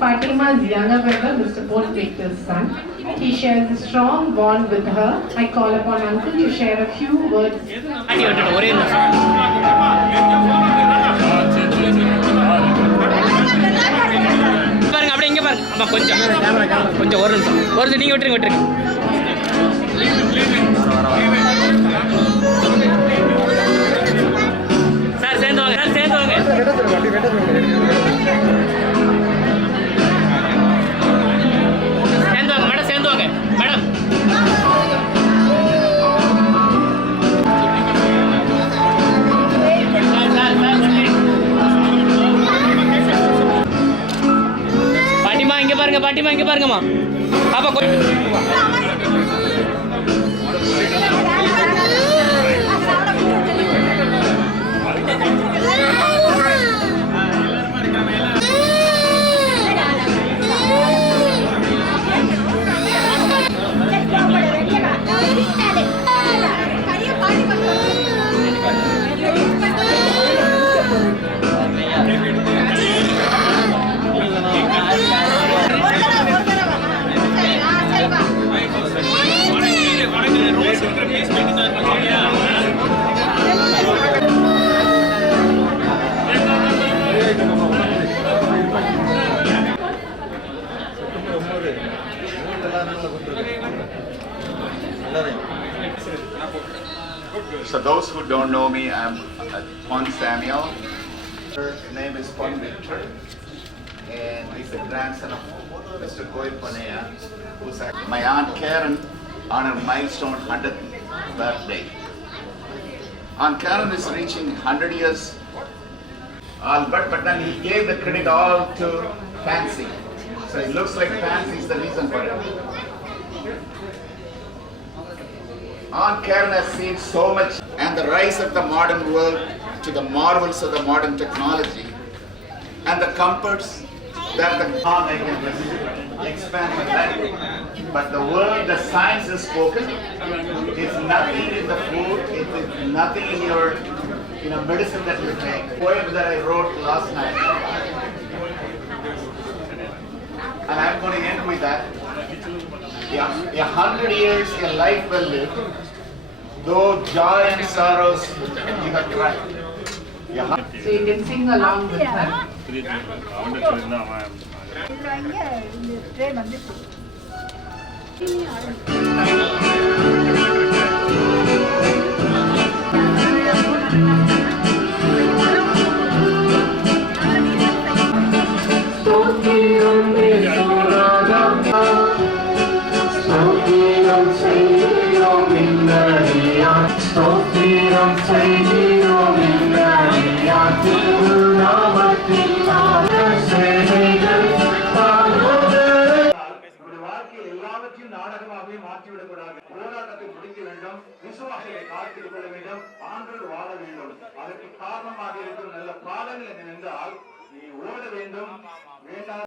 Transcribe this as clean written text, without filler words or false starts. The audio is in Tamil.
Fatima's younger brother, Mr. Paul Baker's son. He shares a strong bond with her. I call upon Uncle to share a few words. கொஞ்சம் ஒரு நிமிஷம் நீங்க விட்டுருங்க சார் சேர்ந்து வாங்க சேர்ந்து வாங்க மேடம் சேர்ந்து வாங்க மேடம் பாட்டிமா இங்க பாருங்கம்மா பாப்பா So those who don't know me, I'm Pon Samuel. Her name is Pon Victor, and he's the grandson of Mr. Goyal Panaya, who's my Aunt Karen on her milestone 100th birthday. Aunt Karen is reaching 100 years, but then he gave the credit all to Fancy. So it looks like Fancy is the reason for it. Aunt Karen has seen so much, and the rise of the modern world to the marvels of the modern technology and the comforts that the I can expand on that. But the word, the science is spoken. It's nothing in the food. It is nothing in your, medicine that you take. Poem that I wrote last night, and I'm going to end with that. 100 years a life well lived, though joy and sorrows you have tried. So you can sing along with her. நாடகமாகவே மாற்றிவிடக்கூடாது. போராட்டத்தை முடிக்க வேண்டும், விசுவாசத்தை காத்துக் கொள்ள வேண்டும், ஆண்டோடு வாழ வேண்டும். அதற்கு காரணமாக இருக்கும் நல்ல பாடங்கள் என்னவென்றால் நீ ஓட வேண்டும், வேண்டாம்